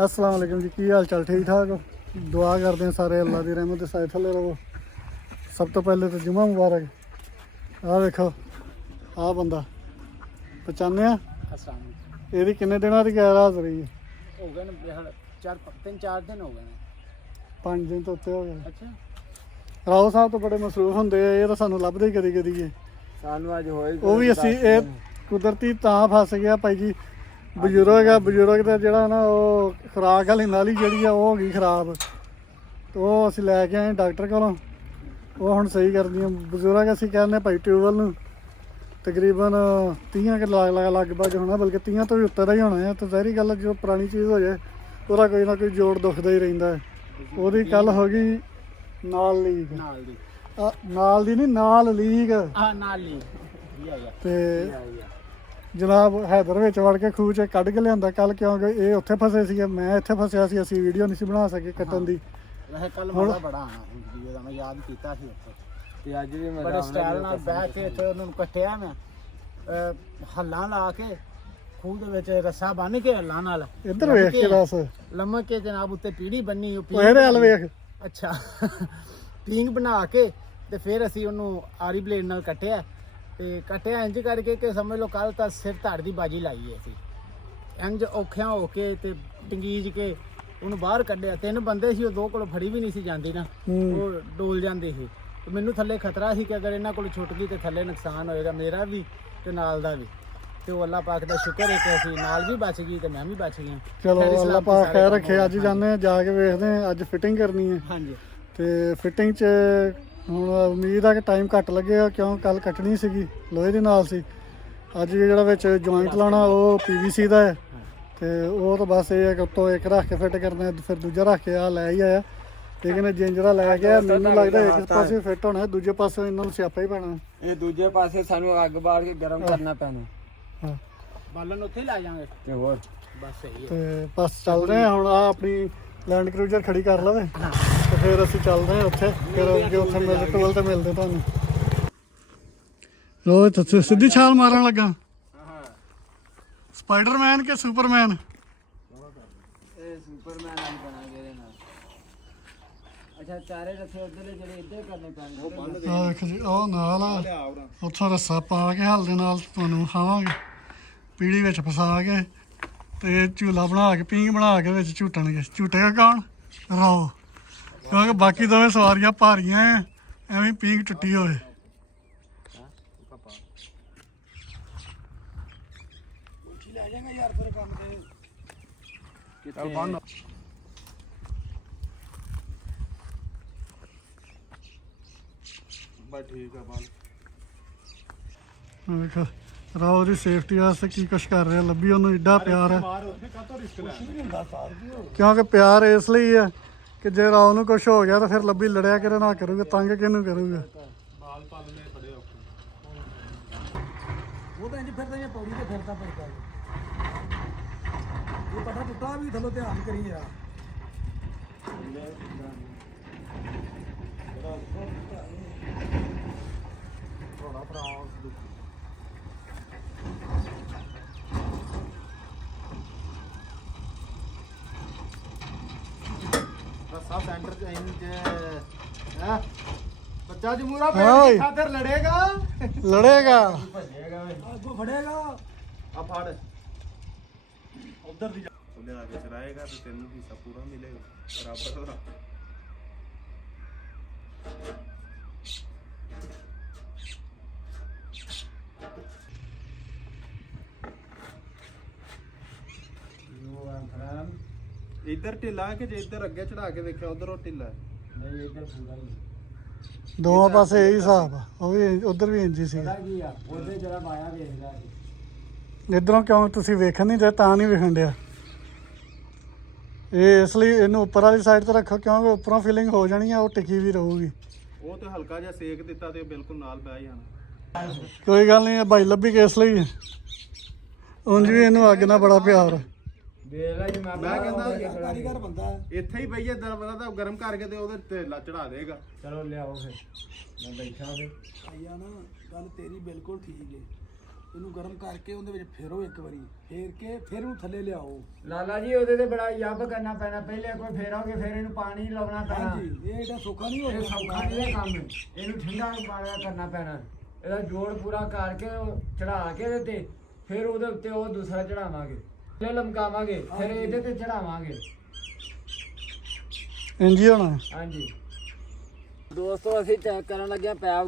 अस्सलाम वालेकुम जी, की हाल चाल? ठीक ठाक हो? दुआ करते हैं सारे अल्लाह की रहमत साए थले रहो। सब तो पहले तो जुम्मा मुबारक। आ देखो आ बंदा पहचाने ये किन्ने दिनों की गैर हाजरी है? हो गए ने 4 दिन हो गए ने। 5 दिन तो उत्ते हो गए। अच्छा राओ साहब तो बड़े मसरूफ होंगे, ये तो सानू लभदे ही कदी कदी है। सानू अज होए वो भी असी ये कुदरती तां फस गया भाई जी। बजुर्ग है, बजुर्ग का जोड़ा ना वो खुराक वाली नाली जी वो हो गई खराब, तो वो असी लैके आए डॉक्टर को, वो हम सही कर दी। बजुर्ग असी कहने भाई ट्यूबवैल में तकरीबन 30 के लगभग होना, बल्कि 30 तो भी उत्तर ही होना है। तो ज़ाहिर गल जो पुरानी चीज़ हो जाए वह कोई ना कोई जोड़ दुखता ही रहिंदा है। वो कल हो गई नाल लीक, नाल दी नहीं नाल लीक ते जनाब हैदर विच वड़ के खूह च कढ़ के लिया कल, क्योंकि ये उत्थे फसे सी, मैं इत्थे फसिया सी, असी वीडियो नहीं सी बना सके कट्टन दी। कल बड़ा आना मैं याद किया ते अज भी मैं बड़े स्टाइल नाल बैठ के इत्थे उन्हां नूं कट्टिया मैं हल्लां ला के खूह दे विच रस्सा बन के हल्लां नाल इधर वेख के दस लम्म के जनाब उत्ते पीड़ी बन्नी ओहदे हल वेख। अच्छा पींग बना के ते फिर असी उन्होंने आरी ब्लेड नाल कट्टिया ते कट्टिया इंज करके कि समझ लो कल तो सिर धड़ की बाजी लाई है असी इंज औखियां हो के ते टंगीज के उन्होंने बाहर कढ़िया। 3 बंदे सी, 2 कोल फड़ी भी नहीं सी जाती ना, वो डोल जाते सी। तो मैनू थले खतरा सी कि अगर इन्हों को छुट गई तो थले नुकसान होएगा मेरा भी ते नाल दा भी। तो अल्लाह पाक का शुक्र है कि असी नाल भी बच गई तो मैं भी बच गई। चलो अल्लाह पाक खैर रखे। अज जाने जाके वेखते हैं, अज फिटिंग करनी है। हाँ जी तो फिटिंग च हुण उम्मीद है कि टाइम घट लगेगा, क्यों कल कटनी सी लोहे के नाल सी। अज जो जॉइंट लाना वो PVC का है, तो वो तो बस ये है कि उत्तों एक रख के फिट करना है, फिर दूजा रख के लै ही आया। लेकिन जिंजरा लै गया, मैनू लगता एक पासे फिट होना, दूजे पासे इन्होंने स्यापा ही पैना। ये दूजे पासे सानू अग बाल के गर्म करना पैना। हाँ बालन उत्थे ला जाएंगे ते होर बस सही है। ते बस चल रहे हैं हुण। आ अपनी लैंड क्रूजर खड़ी कर लवे तो फिर असीं चलते हैं उत्थे, फिर अगे उत्थे मिलते टोल ते मिलते तुहानूं। रोज सीधी छाल मारन लगा। स्पाइडरमैन के सुपरमैन? सुपरमैन वाली बनांगे दे नाल। अच्छा चारे रस्से उधरले जेडे इधर करने पैणगे वो बंद आ देख जी, ओ नाल उत्थों रस्सा पा के हल दे नाल तुहानूं खावांगे, पीड़ी विच फसा के ते झूला बना के पींग बना के विच झूटणगे। झूटेगा कौन? राओ, क्योंकि बाकी दोवें सवारियां भारियां हैं, एवें पींग टुट्टी होए। देखो राओ की सेफ्टी वास्ते की कुछ कर रहे, लब्भी उन्होंने एडा प्यार है, क्योंकि प्यार इसलिए है कि जे राओ नूं कुछ हो गया तो फिर लब्भी लड़िया कि ना करूगा, तंग किनू करूगा। सेंटर बच्चा जमूरा हाँ खातिर लड़ेगा लड़ेगा आगू फड़ेगा। अब फाड़ उधर दी ਉਹਦੇ ਆਗੇ ਚਲਾਏਗਾ ਤੇ ਤੈਨੂੰ ਹਿੱਸਾ ਪੂਰਾ ਮਿਲੇਗਾ ਬਰਾਬਰ ਦਾ। ਇੱਧਰ ਢਿੱਲਾ ਕਿ ਜੇ ਇੱਧਰ ਅੱਗੇ ਚੜਾ ਕੇ ਵੇਖਿਆ ਉਧਰ ਉਹ ਢਿੱਲਾ नहीं इधर पूरा ही दोवां पासे यही हिसाब है, वो भी उधर भी इंज ही सी। पता की आ ओदे जरा माया देखदा है इधरों क्यों तुसीं वेखण नहीं दे, तां नहीं वेखण दिया ये, इसलिए इन्हूं उपर वाली साइड ते रखो, क्योंकि उपरों फिलिंग हो जानी है, वो टिकी भी रहूगी। ਉਹ ਤੇ ਹਲਕਾ ਜਿਹਾ ਸੇਕ ਦਿੱਤਾ ਤੇ ਬਿਲਕੁਲ ਨਾਲ ਬਹਿ ਜਾਣਾ। कोई गल नहीं है भाई लब्भी के इसलिए है, उंज भी इन्हूं अग नाल बड़ा प्यार है। देख ला जी ਮੈਂ ਕਹਿੰਦਾ कारीगर बंदा है। ਇੱਥੇ ਹੀ ਬਈਏ ਦਰ ਬੰਦਾ ਤਾਂ ਗਰਮ ਕਰਕੇ ਤੇ ਉਹਦੇ ਤੇ ਚੜਾ ਦੇਗਾ। चलो ले आओ फिर मैं बैठा फिर आइया ना गल तेरी बिल्कुल ठीक है, ਇਹਨੂੰ ਗਰਮ ਕਰਕੇ ਉਹਦੇ ਵਿੱਚ ਫੇਰੋ ਇੱਕ ਵਾਰੀ, ਫੇਰ ਕੇ ਫਿਰ ਇਹਨੂੰ ਥੱਲੇ ਲਿਆਓ। ਲਾਲਾ ਜੀ ਉਹਦੇ ਤੇ ਬੜਾ ਯੱਬ ਕਰਨਾ ਪੈਣਾ, ਪਹਿਲੇ ਕੋਈ ਫੇਰੋਗੇ ਫਿਰ ਇਹਨੂੰ ਪਾਣੀ ਲਾਉਣਾ ਪੈਣਾ। ਹਾਂਜੀ, ਇਹ ਤਾਂ ਸੌਖਾ ਨਹੀਂ ਹੋ ਇਹ ਸੌਖਾ ਨਹੀਂ ਇਹ ਕੰਮ, ਇਹਨੂੰ ਠੰਡਾ ਕਰਨਾ ਪੈਣਾ। ਇਹਦਾ ਜੋੜ ਪੂਰਾ ਕਰਕੇ ਚੜਾ ਕੇ ਇਹਦੇ ਤੇ ਫਿਰ ਉਹਦੇ ਉੱਤੇ ਉਹ ਦੂਸਰਾ ਚੜਾਵਾਂਗੇ, ਫਿਰ ਲਮਕਾਵਾਂਗੇ, ਫਿਰ ਇਹਦੇ ਤੇ ਚੜਾਵਾਂਗੇ। ਇੰਜ ਹੀ ਹੋਣਾ। ਹਾਂਜੀ ਦੋਸਤੋ, ਅਸੀਂ ਚੈੱਕ ਕਰਨ ਲੱਗਿਆ ਪੈਪ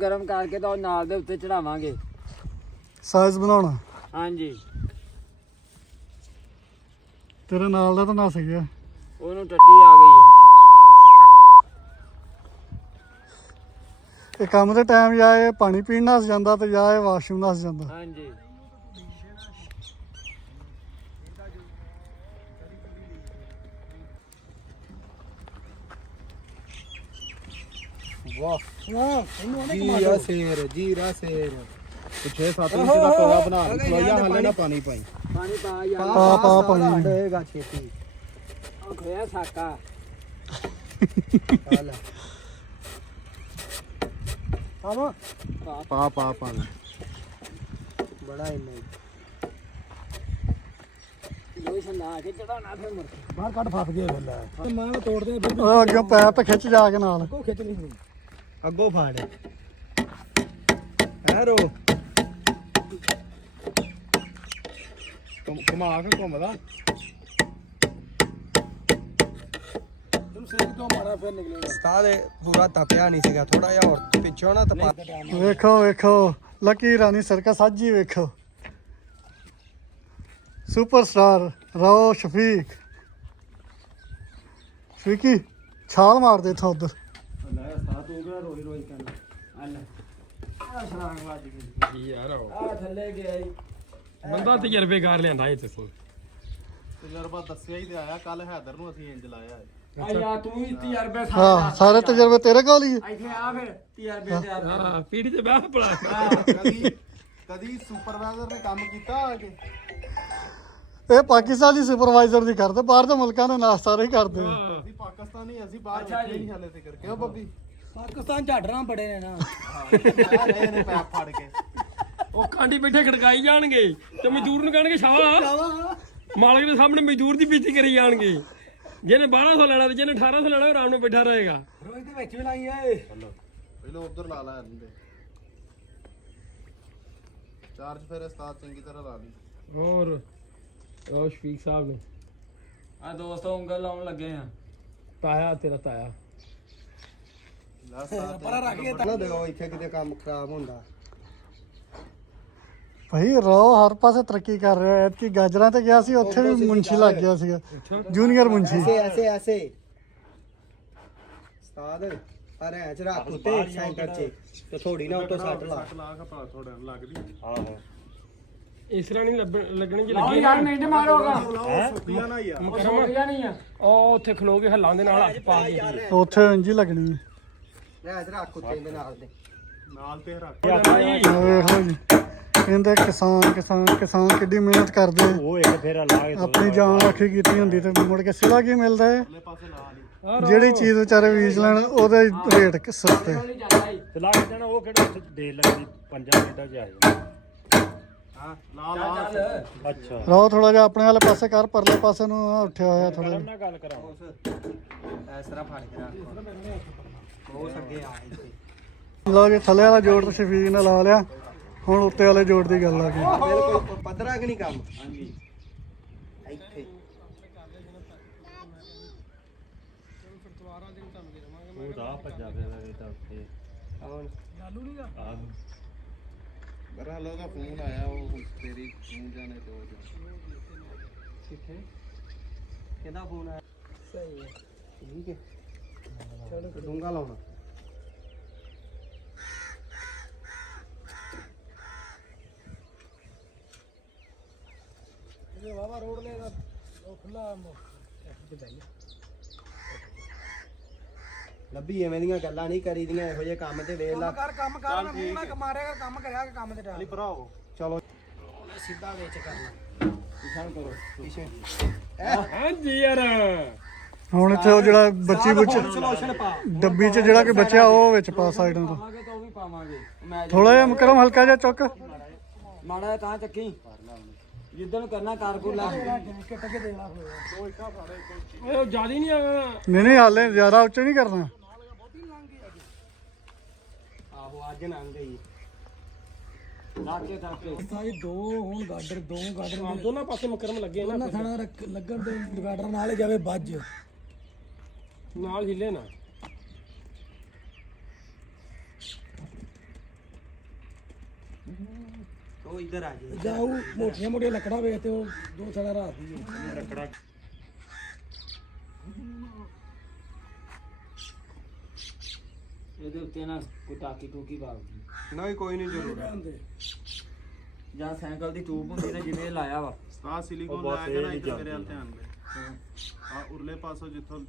ਗਰਮ ਕਰਕੇ ਤਾਂ ਉਹ ਨਾਲ ਦੇ ਉੱਤੇ ਚੜਾਵਾਂਗੇ। ਸਾਈਜ਼ ਬਣਾਉਣਾ। ਹਾਂਜੀ ਤੇਰੇ ਨਾਲ ਦਾ ਤਾਂ ਨਸ ਗਿਆ। ਉਹਨੂੰ ਟੱਟੀ ਆ ਗਈ ਹੈ। ਇਹ ਕੰਮ ਦੇ ਟਾਈਮ ਜਾਂ ਇਹ ਪਾਣੀ ਪੀਣ ਨਸ ਜਾਂਦਾ ਤੇ ਜਾਂ ਇਹ ਵਾਸ਼ਰੂਮ ਨਸ ਜਾਂਦਾ। ਹਾਂਜੀ ਵਾਹ ਜੀਰਾ ਸੇਰ ਪਿੱਛੇ 7 ਇੰਚ ਦਾ ਟੋਆ ਬਣਾ ਲੋਈਆ ਹਾਲੇ ਨਾ ਪਾਣੀ ਪਾਈ। ਪਾਣੀ ਪਾ ਯਾਰ, ਪਾ ਪਾਣੀ। ਹੋਏਗਾ ਛੇਤੀ। ਉਹ ਖੋਇਆ ਸਾਕਾ। ਆ ਲੈ ਆਵਾ ਪਾ ਪਾਣੀ ਬੜਾ ਇੰਨਾ ਹੀ ਲੋਸ਼ਨ ਲਾ ਕੇ ਚੜਾਉਣਾ ਫਿਰ ਮੁੜ ਕੇ। ਬਾਹਰ ਕੱਢ ਫਸ ਗਿਆ ਬੱਲਾ ਤੇ ਮੈਂ ਵੀ ਤੋੜਦੇ ਫਿਰ ਉਹ ਅੱਗੇ ਪੈਪ ਤੇ ਖਿੱਚ ਜਾ ਕੇ ਨਾਲ। ਕੋ ਖਿੱਚ ਨਹੀਂ ਅੱਗੋਂ ਫਾੜ ਐਰੋ ਘੁਮਾ ਕੇ ਘੁੰਮਦਾ। ਤੈਨੂੰ ਸੇਕ ਤੋਂ ਮਾਰਾ ਫਿਰ ਨਿਕਲੇਗਾ। ਉਸਤਾਦ ਪੂਰਾ ਤਪਿਆ ਨਹੀਂ ਸੀਗਾ, ਥੋੜਾ ਜਿਹਾ ਹੋਰ ਪਿੱਛੋਂ ਨਾ ਤਪਾ। ਵੇਖੋ ਲੱਕੀ ਰਾਣੀ ਸਰਕਸ ਅੱਜ ਹੀ ਵੇਖੋ। ਸੁਪਰਸਟਾਰ ਰਾਓ ਸ਼ਫੀਕੀ ਛਾਲ ਮਾਰ ਦੇ ਇੱਥੋਂ ਉੱਧਰ। ਲੈ ਸਾਥ ਹੋ ਗਿਆ ਰੋਈ ਰੋਈ ਕਰਨਾ। ਆ ਲੈ ਆ ਛਲਾਂਗ ਵੱਜ ਗਈ ਯਾਰ ਆ ਥੱਲੇ ਗਿਆ ਜੀ। ਬੰਦਾ ਤਜਰਬੇਕਾਰ ਲਿਆਂਦਾ ਇਹ ਤੁਸੀਂ। ਤਜਰਬਾ ਦੱਸਿਆ ਹੀ ਤੇ ਆਇਆ। ਕੱਲ ਹੈਦਰ ਨੂੰ ਅਸੀਂ ਇੰਜ ਲਾਇਆ ਹੈ। ਆ ਯਾ ਤੂੰ ਵੀ ਤਜਰਬੇ ਹਾਂ ਸਾਰੇ ਤਜਰਬੇ ਤੇਰੇ ਕੋਲ ਹੀ ਹੈ। ਇੱਥੇ ਆ ਫਿਰ ਤਜਰਬੇ ਤੇ ਆ। ਹਾਂ ਪੀੜੀ ਤੇ ਬਾਹ ਪੜਾ। ਕਦੀ ਸੁਪਰਵਾਈਜ਼ਰ ਨੇ ਕੰਮ ਕੀਤਾ ਆ ਕੇ? ਇਹ ਪਾਕਿਸਤਾਨੀ ਸੁਪਰਵਾਈਜ਼ਰ ਦੀ ਕਰਦੇ, ਬਾਹਰ ਦੇ ਮੁਲਕਾਂ ਦੇ ਨਾਸਤਾ ਨਹੀਂ ਕਰਦੇ। ਅਸੀਂ ਪਾਕਿਸਤਾਨੀ, ਅਸੀਂ ਬਾਹਰ ਅੱਛਾ ਬੈਠੇ ਜੀ। ਨਹੀਂ ਹਾਲੇ ਤੱਕ। ਕਿਉਂ ਬੱਬੀ? ਪਾਕਿਸਤਾਨ ਝਾੜਰਾਂ ਬੜੇ ਨੇ ਨਾ। ਆ ਲੈ ਇਹਨੇ ਪੈਪ ਫੜ ਕੇ। ਉਹ ਕਾਂਡੀ ਬੈਠੇ ਖੜਕਾਈ ਜਾਣਗੇ ਤੇ ਮਜ਼ਦੂਰ ਨੂੰ ਕਹਿਣਗੇ ਸ਼ਾਵਾ। ਮਾਲਕ ਦੇ ਸਾਹਮਣੇ ਮਜ਼ਦੂਰ ਦੀ ਬੇਇੱਜ਼ਤੀ ਕਰੀ ਜਾਣਗੇ। ਜਿਹਨੇ 1200 ਲੈਣਾ ਤੇ ਜਿਹਨੇ 1800 ਲੈਣਾ ਉਹ ਆਰਾਮ ਨਾਲ ਬੈਠਾ ਰਹੇਗਾ। ਰੋਜ਼ ਦੇ ਵਿੱਚ ਵੀ ਲਾਈ ਏ। ਪਹਿਲਾਂ ਉਧਰ ਲਾ ਲਾ ਇਹਦੇ ਚਾਰਜ, ਫਿਰ ਉਸਤਾਦ ਚੰਗੀ ਤਰ੍ਹਾਂ ਲਾ ਲਈ। ਹੋਰ ਉਹ ਸ਼ਫੀਕ ਸਾਹਿਬ ਨੇ ਆ ਦੋਸਤੋ ਉਂਗਲ ਲਾਉਣ ਲੱਗੇ ਆ। ਤਾਇਆ ਤੇਰਾ ਤਾਇਆ ਲੈ ਉਸਤਾਦ ਪਰ ਰੱਖ ਕੇ ਨਾ ਦਿਓ ਇੱਥੇ ਕਿਤੇ ਕੰਮ ਖਰਾਬ ਹੁੰਦਾ। ਭਾਈ ਰਾਓ ਹਰ ਪਾਸੇ ਤਰੱਕੀ ਕਰ ਰਿਹਾ ਹੈ। ਕਿ ਗਾਜਰਾਂ ਤੇ ਗਿਆ ਸੀ, ਉੱਥੇ ਵੀ ਮੁੰਸ਼ੀ ਲੱਗ ਗਿਆ ਸੀਗਾ, ਜੂਨੀਅਰ ਮੁੰਸ਼ੀ। ਐਸੇ ਉਸਤਾਦ ਅਰੇ ਐਚ ਰੱਖ ਉੱਤੇ ਸੈਂਟਰ 'ਚ ਤੇ ਥੋੜੀ ਨਾ ਉੱਤੋਂ ਸੱਟ ਲਾ। ਲਾ ਕੇ ਪਾ ਥੋੜਾ ਲੱਗਦੀ। ਆਹੋ ਇਸ ਤਰ੍ਹਾਂ ਨਹੀਂ ਲੱਗਣੀ ਜੇ ਲਾਓ ਲੱਗੀ ਯਾਰ ਮਿੰਟ ਮਾਰੋਗਾ। ਸੁੱਕੀਆਂ ਨਾ ਯਾਰ। ਉਹ ਸੋਚਿਆ ਨਹੀਂ ਆ। ਉਹ ਉੱਥੇ ਖਲੋ ਕੇ ਹੱਲਾਂ ਦੇ ਨਾਲ ਹੱਥ ਪਾ ਕੇ ਉੱਥੇ ਇੰਜ ਹੀ ਲੱਗਣੀ ਹੈ। ਐਚ ਰੱਖ ਉੱਤੇ ਦੇ ਨਾਲ ਦੇ ਨਾਲ ਤੇ ਰੱਖ। ਆਹ ਵੇਖੋ ਜੀ, ਕਹਿੰਦੇ ਕਿਸਾਨ ਕਿੱਡੀ ਮਿਹਨਤ ਕਰਦੇ। ਉਹ ਇੱਕ ਫੇਰਾ ਲਾ ਕੇ ਆਪਣੀ ਜਾਨ ਰਾਖੀ ਕੀਤੀ ਹੁੰਦੀ ਤੇ ਮੁੜ ਕੇ ਸਿਲਾ ਕੀ ਮਿਲਦਾ ਹੈ। ਅਗਲੇ ਪਾਸੇ ਲਾ ਲਈ। ਜਿਹੜੀ ਚੀਜ਼ ਵਿਚਾਰੇ ਬੀਜ ਲੈਣ ਉਹਦੇ ਰੇਟ ਸਸਤੇ। ਨਹੀਂ ਜਾਂਦਾ ਜੀ। ਤੇ ਲਾ ਕੇ ਦੇਣਾ, ਉਹ ਕਿਹੜਾ ਉੱਥੇ ਦੇ ਲੱਗਦੀ 5 ਮਿੰਟਾਂ 'ਚ ਆ ਜਾਣਾ। ਹਾਂ ਲਾ ਚੱਲ ਅੱਛਾ ਰਾਓ ਥੋੜਾ ਜਿਹਾ ਆਪਣੇ ਵਾਲੇ ਪਾਸੇ ਕਰ, ਪਰਲੇ ਪਾਸੇ ਨੂੰ ਆਹ ਉੱਠਿਆ ਹੋਇਆ ਥੋੜਾ ਕਰਨ ਨਾਲ ਗੱਲ ਕਰਾਂ। ਇਸ ਤਰ੍ਹਾਂ ਫੜ ਕੇ ਰੱਖ। ਉਹ ਅੱਗੇ ਆ ਇੱਥੇ ਲਓ ਜੀ, ਥੱਲੇ ਵਾਲਾ ਜੋੜ ਤਾਂ ਸ਼ਫੀਕ ਨੇ ਲਾ ਲਿਆ, ਹੁਣ ਉੱਤੇ ਵਾਲੇ ਜੋੜ ਦੀ ਗੱਲ ਆ ਗਈ। ਬਿਲਕੁਲ ਪੱਧਰਾ ਕਿ ਨਹੀਂ ਕੰਮ। ਹਾਂਜੀ ਇੱਥੇ ਉਹ ਤਾਂ ਭੱਜਾ ਫਿਰਦਾ ਇਹ ਤਾਂ ਉੱਥੇ ਹੁਣ ਆਹ ਮੇਰਾ ਹਲੋ ਦਾ ਫੋਨ ਆਇਆ, ਉਹ ਤੇਰੀ ਫੋਨ ਜਾਣੇ ਦੋ ਕਿੱਥੇ ਕਿਹਦਾ ਫੋਨ ਆਇਆ। ਸਹੀ ਹੈ ਠੀਕ ਹੈ ਚਲੋ ਡੂੰਗਾ ਲਾਉਣਾ। ਇਹ ਵਾਵਾ ਰੋਡ ਲੈ ਦਾ ਉਹ ਖੁੱਲਾ ਲੱਭੀ ਐਵੇਂ ਦੀਆਂ ਗੱਲਾਂ ਨਹੀਂ ਕਰੀਦੀਆਂ, ਇਹੋ ਜਿਹੇ ਕੰਮ ਤੇ ਵੇਖ ਲਾ। ਕੰਮ ਕਰ ਮੈਂ ਮੂੰਹ ਨਾ ਮਾਰਿਆ ਕਰ, ਕੰਮ ਕਰਿਆ ਕਿ ਕੰਮ ਤੇ ਟਾਲ ਭਰਾਓ। ਚਲੋ ਸਿੱਧਾ ਵਿੱਚ ਕਰਨਾ। ਪਿਛਾਂ ਕਰੋ ਪਿਛੇ। ਹਾਂਜੀ ਯਾਰ ਹੁਣ ਇੱਥੇ ਉਹ ਜਿਹੜਾ ਬੱਚੀ ਬੁੱਚ ਸੋਲੂਸ਼ਨ ਪਾ ਡੱਬੀ 'ਚ ਜਿਹੜਾ ਕਿ ਬਚਿਆ ਉਹ ਵਿੱਚ ਪਾ ਸਾਈਡਾਂ ਤੋਂ। ਆਵਾਂਗੇ ਤਾਂ ਉਹ ਵੀ ਪਾਵਾਂਗੇ ਮੈਚ ਥੋੜਾ ਜਿਹਾ ਮੁਕਰਮ ਹਲਕਾ ਜਿਹਾ ਚੁੱਕ। ਮਾੜਾ ਜਿਹਾ ਤਾਂ ਚੱਕੀ ਜਿੱਦਣ ਕਰਨਾ ਕਾਰਪੂਰ ਲਾ ਓਏ ਉਹ ਜਿਆਦਾ ਨਹੀਂ ਆਗਾ ਨਹੀਂ ਹਾਲੇ ਜ਼ਿਆਦਾ ਉੱਚਾ ਨਹੀਂ ਕਰਨਾ। ਆਹੋ ਅੱਜ ਨੰਗ ਗਈ ਲਾਕੇ ਕਰਕੇ ਸਾਈ ਦੋ ਹੁਣ ਗਾਡਰ ਦੋ ਗਾਡਰ ਦੋਨਾਂ ਪਾਸੇ ਮੁਕਰਮ ਲੱਗੇ ਨਾ ਉਹਨਾਂ ਥਾਣਾ ਲੱਗਣ ਤੇ ਗਾਡਰ ਨਾਲ ਹੀ ਜਾਵੇ ਵੱਜ ਨਾਲ ਹਿੱਲੇ ਨਾ। ਉਹ ਇੱਧਰ ਆ ਜੀ ਜਾਊ ਮੋਟੀਆਂ ਮੋਟੀਆਂ ਲੱਕੜਾਂ ਵੇਚ ਤੇ ਉਹ ਦੋ ਸਾਲਾ ਰਾਤ ਦੀ ਲੱਕੜਾ ਇਹਦੇ ਉੱਤੇ ਨਾ ਕੋਈ ਟਾਕੀ ਟੂਕੀ ਪਾ ਦਿੱਤੀ ਨਹੀਂ ਕੋਈ ਨਹੀਂ ਜ਼ਰੂਰ ਜਾਂ ਸਾਈਕਲ ਦੀ ਟੂਬ ਹੁੰਦੀ ਨਾ ਜਿਵੇਂ ਇਹ ਲਾਇਆ ਵਾ ਆ ਸਿਲੀਕੋਨ ਲਾਇਆ ਗਿਆ ਨਾ ਇੱਧਰ ਮੇਰੇ ਵੱਲ ਧਿਆਨ ਦੇ ਆ ਉਰਲੇ ਪਾਸੋਂ ਜਿੱਥੋਂ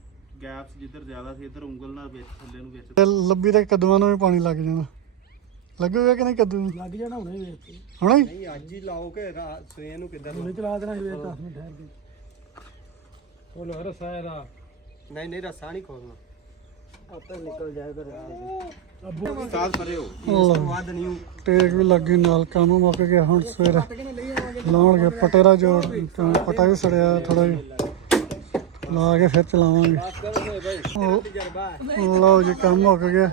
ਗੈਪਸ ਜਿੱਧਰ ਜ਼ਿਆਦਾ ਸੀ ਇੱਧਰ ਉਂਗਲ ਨਾਲ ਵਿੱਚ ਥੱਲੇ ਨੂੰ ਵਿੱਚ ਤੇ ਲੱਭੀ ਤੇ ਕੱਦੂਆਂ ਨੂੰ ਵੀ ਪਾਣੀ ਲੱਗ ਜਾਣਾ। ਲੱਗੂਗਾ ਕਿ ਨਹੀਂ ਕੱਦੂ ਨੂੰ? ਲੱਗ ਜਾਣਾ ਹੁਣੇ ਵੇਚ ਕੇ ਹੁਣੇ ਹੀ? ਨਹੀਂ ਅੱਜ ਹੀ ਲਾਓ ਕਿ ਸਵੇਰ ਨੂੰ ਕਿੱਦਾਂ ਹੁਣੇ ਚਲਾ ਦੇਣਾ ਵੇਚ 10 ਮਿੰਟ ਠਹਿਰ ਕੇ ਉਹ ਲੋ ਰਸਾ ਇਹਦਾ ਨਹੀਂ ਨਹੀਂ ਰੱਸਾ ਨਹੀਂ ਖੋਲਣਾ ਆਪੇ ਨਿਕਲ ਜਾਏਗਾ ਸਾਥ ਪਰੇ ਹੋ ਲਓ, ਵੱਧ ਨਹੀਂ ਟੇਕ ਵੀ ਲੱਗੀ ਨਾਲ ਕੰਮ ਮੁੱਕ ਗਿਆ। ਹੁਣ ਸਵੇਰੇ ਲਾਉਣਗੇ ਪਟੇਰਾ ਜੋੜ ਪਟਾ ਵੀ ਸੜਿਆ ਥੋੜਾ ਜਿਹਾ ਲਾ ਕੇ ਫਿਰ ਚਲਾਵਾਂਗੇ। ਲਓ ਜੀ ਕੰਮ ਮੁੱਕ ਗਿਆ।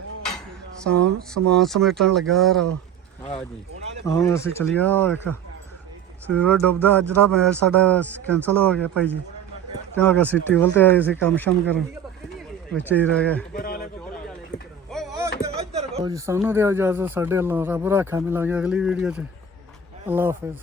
ਸਮਾਨ ਸਮੇਟਣ ਲੱਗਾ ਰਾ। ਹਾਂ ਜੀ ਹੁਣ ਅਸੀਂ ਚਲੀਏ ਵੇਖ ਸੂਰਜ ਡੁੱਬਦਾ। ਅੱਜ ਦਾ ਮੈਚ ਸਾਡਾ ਕੈਂਸਲ ਹੋ ਗਿਆ ਭਾਈ ਜੀ ਕਿਉਂਕਿ ਅਸੀਂ ਟਿਊਬਲ ਤੇ ਆਏ ਸੀ ਕੰਮ ਸ਼ਮ ਕਰਨ ਵਿੱਚ ਹੀ ਰਹਿ ਗਏ। ਲਓ ਜੀ ਸਾਨੂੰ ਦਿਓ ਇਜਾਜ਼ਤ। ਸਾਡੇ ਅੱਲਾ ਰੱਬ ਰਾਖਾ ਮਿਲਾਂਗੇ ਅਗਲੀ ਵੀਡੀਓ 'ਚ। ਅੱਲਾ ਹਾਫਿਜ਼।